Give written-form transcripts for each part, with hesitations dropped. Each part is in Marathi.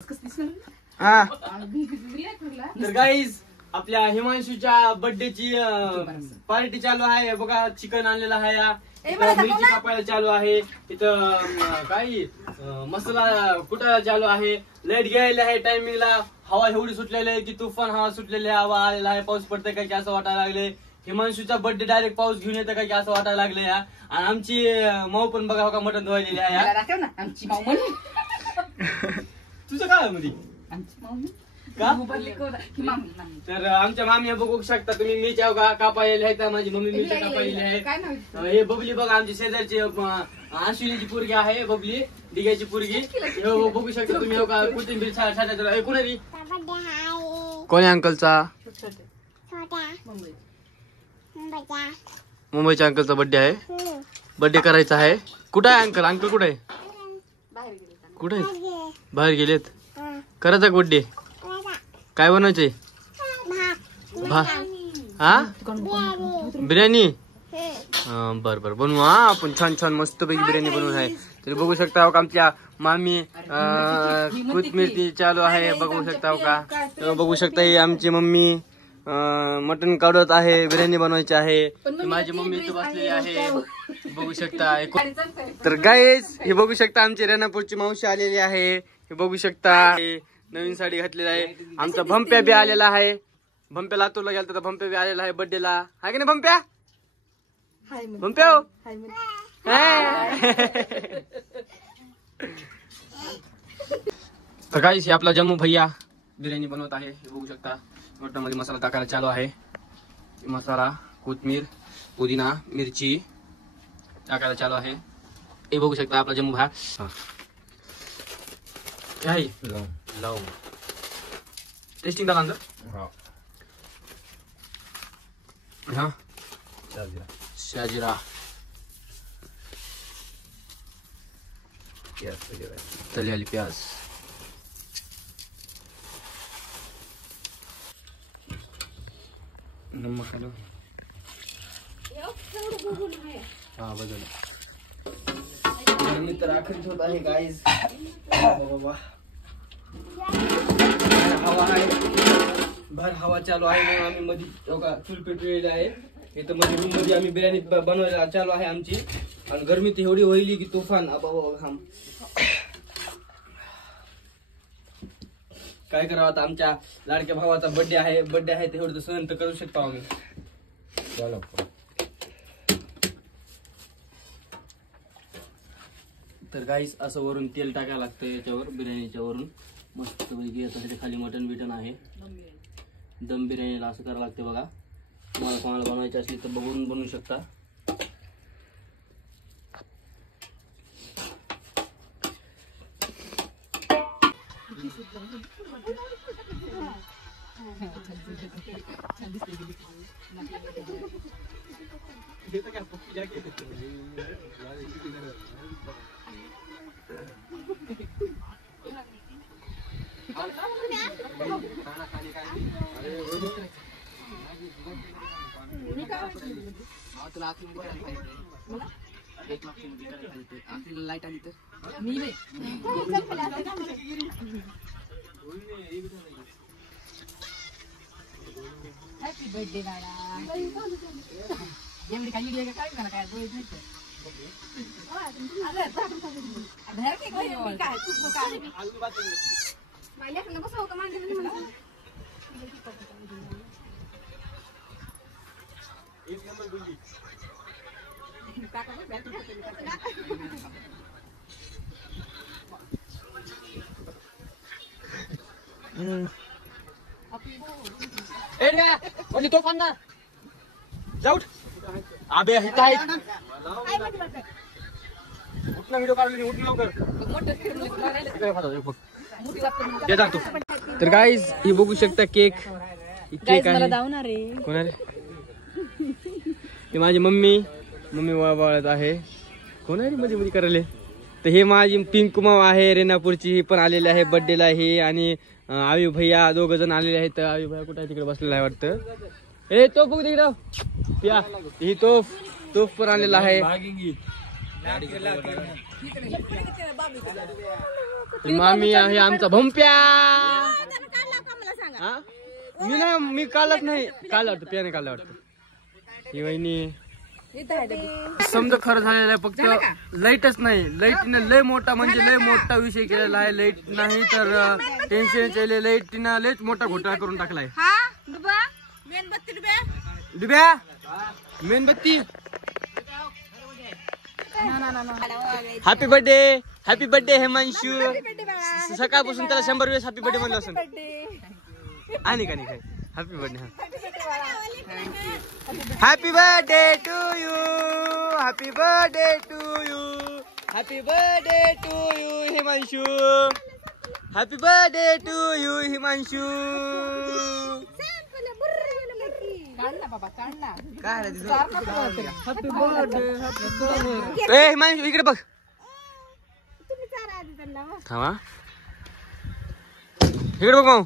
हा तर गाईज आपल्या हिमांशूच्या बर्थडेची पार्टी चालू आहे बघा. चिकन आणलेलं आहे, मिरची कापायला चालू आहे, इथं काही मसाला कुटायला चालू आहे, लाईट घ्यायला आहे टायमिंगला. हवा एवढी सुटलेली आहे की तुफान हवा सुटलेली आहे, हवा आलेला आहे, पाऊस पडतंय काय की असं वाटायला लागले. हिमांशूचा बर्थडे डायरेक्ट पाऊस घेऊन येतं काय की असं वाटायला लागले. आणि आमची माऊ पण बघा का मटण धुवायलेली आहे. तुझं काय मध्ये तर आमच्या मामी बघू शकता तुम्ही. मिरच्या कापायला आहेत, माझी मम्मी मिरच्या कापायला आहे. हे बबली बघा आमची शेजारची अश्विनीची पोरगी आहे, बबली डिग्याची पोरगी. बघू शकता तुम्ही कोथिंबीर छाटायचं. कोणी कोणी अंकलचा मुंबईच्या अंकलचा बर्थडे आहे. बर्थडे करायचा आहे. कुठं आहे अंकल? अंकल कुठे आहे? कुठे आहे? बाहेर गेलेत. करायचा बर्थडे. काय बनवायचंय? हा बिर्याणी. बर बर बनवू. हा आपण छान छान मस्त पैकी बिर्याणी बनवून आहे. तरी बघू शकता का आमच्या मामी कोथिंबीर चालू आहे. बघू शकता का? बघू शकता ही आमची मम्मी मटण काढत आहे. बिर्याणी बनवायची आहे. माझी मम्मी इथं बसलेली आहे. बघू शकता. तर गाईज हे बघू शकता आमची रेणापूरची मावशी आलेली आहे. हे बघू शकता नवीन साडी घातलेली आहे. आमचा भंप्या बी आलेला आहे. भंप्या लातूरला गेला तर भंप्या बी आलेला आहे बर्थडेला. आहे की नाही भंप्या? भंप्या तर गाईस आपला जम्मू भैया बिर्याणी बनवत आहे. हे बघू शकता. मटण मध्ये मसाला टाकायला चालू आहे. मसाला, कोथिंबीर, पुदिना, मिरची टाकायला चालू आहे. हे बघू शकता आपला जम्मू भैया. काय लव टेस्टिंग दाखवा हा शाजिरा तलेली प्याज. नमक आलं हा बदल तर आखरीच होत आहे गाईज. बाबा हवा आहे, बाहेर हवा चालू आहे. म्हणून आम्ही मध्ये चूल पेटलेली आहे. इथं मध्ये रूम मध्ये आम्ही बिर्याणी बनवायला चालू आहे आमची. आणि गरमी ती एवढी होईली की तुफान. काय करावं आता. आमच्या लाडक्या भावाचा बर्थडे आहे. बर्थडे आहे तेवढं तर सहन तर करू शकतो आम्ही. तर गाईस असं वरून तेल टाकायला लागतं याच्यावर बिर्याणीच्या वरून. मस्त पैकी आता त्याच्या खाली मटन बिटन आहे. दम बिर्याणीला असं करावं लागते बघा. तुम्हाला कोणाला बनवायची असली तर बघून बनवू शकता. लाईट आली तर हॅपी बर्थडे बाळा. एवढी काही व्हिडिओ काय मला काय तो पण ना जाऊ अबे व्हिडिओ काढले तर गाईज ही बघू शकता केक. केक आहे कोणाला? ही माझी मम्मी वाळत आहे. कोण आहे मध्ये मध्ये करायला? तर हे माझी पिंकू माव आहे रेणापूरची. ही पण आलेली आहे बर्थडेला. ही आणि आयु भैया दोघ जण आलेले आहेत. आयु भैया कुठे तिकडे बसलेला आहे वाटतं. ए तोफ बघ तिकडं. ही तोफ पण आलेला आहे. मामी आहे आमचा भंप्या. मी कालच नाही, काल वाटतं पियाने काल वाटतं. ही वहिनी समजा खरं झालेलं आहे, फक्त लाईटच नाही. लाईटने लय मोठा म्हणजे लय मोठा विषय केलेला आहे. लाईट नाही तर टेन्शन लाईटनं लयच मोठा घोटाळा करून टाकलाय. डुब्या मेणबत्ती. Happy birthday Hemanshu. सकाळपासून त्याला 100 वेळेस हॅपी बर्थडे म्हणलं असेल. आणि का नाही काय happy birthday. Happy birthday to you. Happy birthday to you. Happy birthday to you Himanshu. Happy birthday to you Himanshu. Himanshu इकडे बघ. थांबा इकडे बघ माऊ.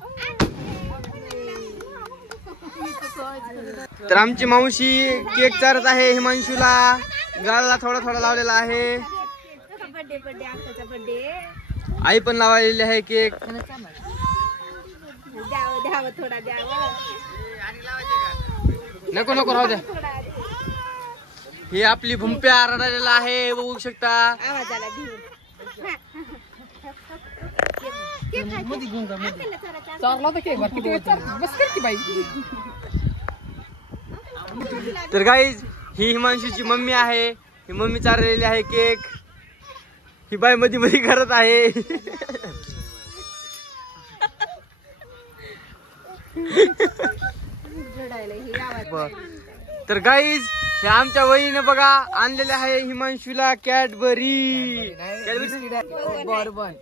तर आमची मावशी केक चारत आहे हिमांशूला. गाळाला थोडा थोडा लावलेला आहे. आई पण लावलेली आहे केक. नको नको राहू द्या. ही आपली भुंप्या रडालेला आहे बघू शकता. तर गाईज ही हिमांशूची मम्मी आहे. ही मम्मी चाललेली आहे केक. ही बाई मध्ये मध्ये करत आहे. तर गाईज हे आमच्या वहिनीने बघा आणलेले आहे हिमांशूला कॅडबरी.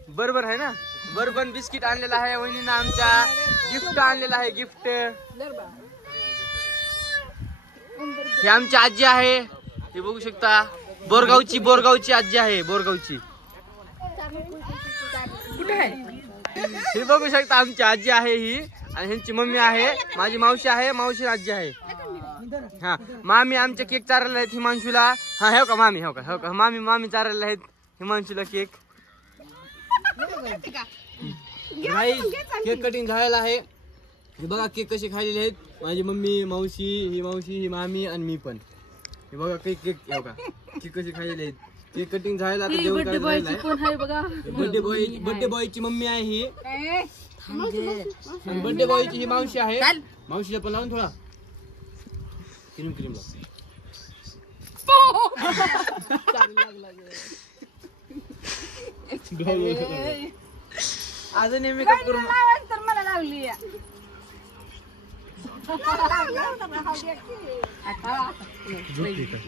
बरोबर आहे ना. बर्बन बिस्किट आणलेला आहे वहिनीनं आमच्या. गिफ्ट आणलेला आहे गिफ्ट. ही आमची आजी आहे. हे बघू शकता. बोरगावची आजी आहे. बोरगावची. हे बघू शकता आमची आजी आहे ही. आणि ह्यांची मम्मी आहे. माझी मावशी आहे. मावशी आजी आहे. हा मामी आमच्या केक चारायला आहेत हिमांशूला. हा हो का मामी. हो का मामी चारायला आहेत हिमांशूला केक. केक कटिंग झालेला आहे. हे बघा केक कसे खाल्लेले आहेत. माझी मम्मी मावशी ही मामी आणि मी पण. हे बघा केक हो का केक कसे खाल्लेले आहेत. केक कटिंग झालेला आता जेवण करायचं बर्थडे बॉयची मम्मी आहे ही. बर्थडे बॉयची ही मावशी आहे. मावशीला पण लावून थोडा क्रीम अजून मेकअप करून मला लावली.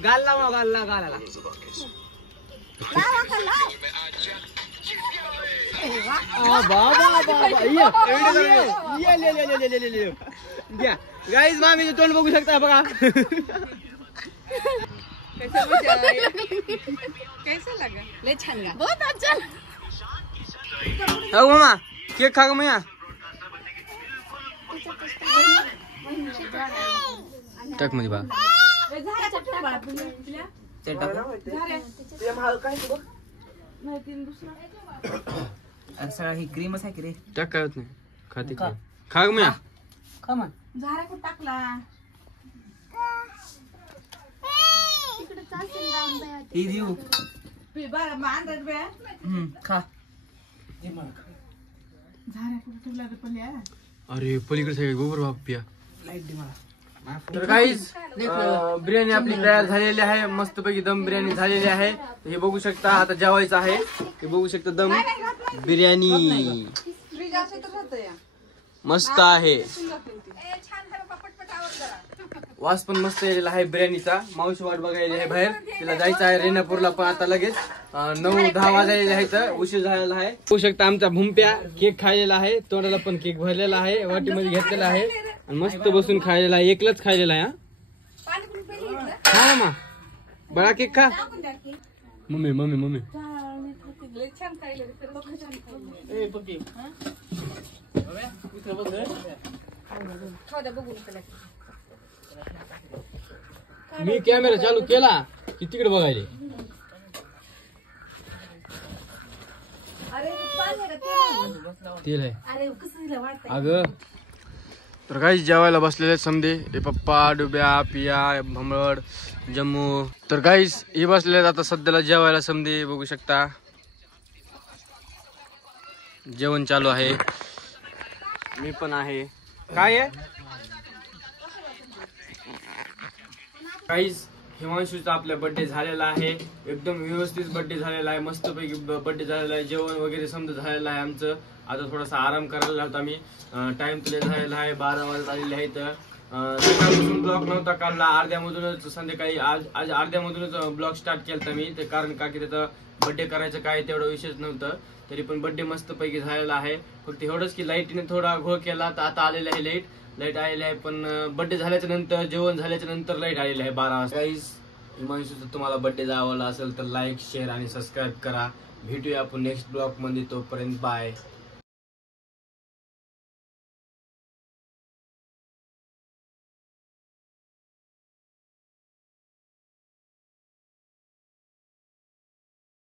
गाल लावा गालाला. गाईज मामी तोंड बघू शकता बघा. हो मामा केक खा ग मैया. टाक मध्ये बा. सगळा ही क्रीमच आहे की रे. टाक काय होत नाही. खाते खा ग मैया. खा मग. झारा कुठं टाकला. अरे पलीकडे गोबर बाप्या. तर गाईज बिर्याणी आपली तयार झालेली आहे. मस्तपैकी दम बिर्याणी झालेली आहे. हे बघू शकता. आता जेवायचं आहे. हे बघू शकता दम बिर्याणी मस्त आहे. वास पण मस्त येलेला आहे बिर्याणीचा. मावशी वाट बघायला आहे बाहेर. तिला जायचं आहे रेणापूरला पण आता लगेच 9-10 वाजलेले आहेत. उशीर झालेला आहे. बघू शकता आमचा भुंप्या केक खायलेला आहे. तोंडाला पण केक भरलेला आहे. वाटीमध्ये घेतलेला आहे आणि मस्त बसून खायलेला आहे. एकलाच खायलेला आहे. हा मा बळा केक खा. मम्मी मी कॅमेरा चालू केला की तिकडे बघायले. तेल आहे अगं. तर काही जेवायला बसलेले समजे हे पप्पा, डुब्या, पिया, भंबळ, जम्मू. तर काहीच हे बसलेले आता सध्याला जेवायला समजे. बघू शकता जेवण चालू आहे. मी पण आहे. काय आहे काहीच हिमांशूचा आपला बर्थडे झालेला आहे. एकदम व्यवस्थित बर्थडे झालेला आहे. मस्तपैकी बर्थडे झालेला आहे. जेवण वगैरे समजा झालेलं आहे आमचं. आता थोडासा आराम करायला होता मी. टाइम प्ले झालेला आहे. 12 वाजत आलेले आहेत. सकाळपासून ब्लॉग नव्हता काढला. अर्ध्यामधूनच संध्याकाळी आज अर्ध्यामधूनच ब्लॉग स्टार्ट केला मी. ते कारण का की त्याचा बर्थडे करायचं काय तेवढं विशेष नव्हतं. तरी पण बर्थडे मस्तपैकी झालेला आहे. फक्त एवढंच की लाईटीने थोडा घोळ केला. तर आता आलेलं आहे लाईट आलेली आहे. पण बर्थडे झाल्याच्या नंतर जेवण झाल्याच्या नंतर लाईट आलेली आहे 12 वाजता. गाईस हिमांशूचा तुम्हाला बर्थडे जावला असेल तर लाईक शेअर आणि सबस्क्राईब करा. भेटूया आपण नेक्स्ट ब्लॉग मध्ये. तोपर्यंत बाय.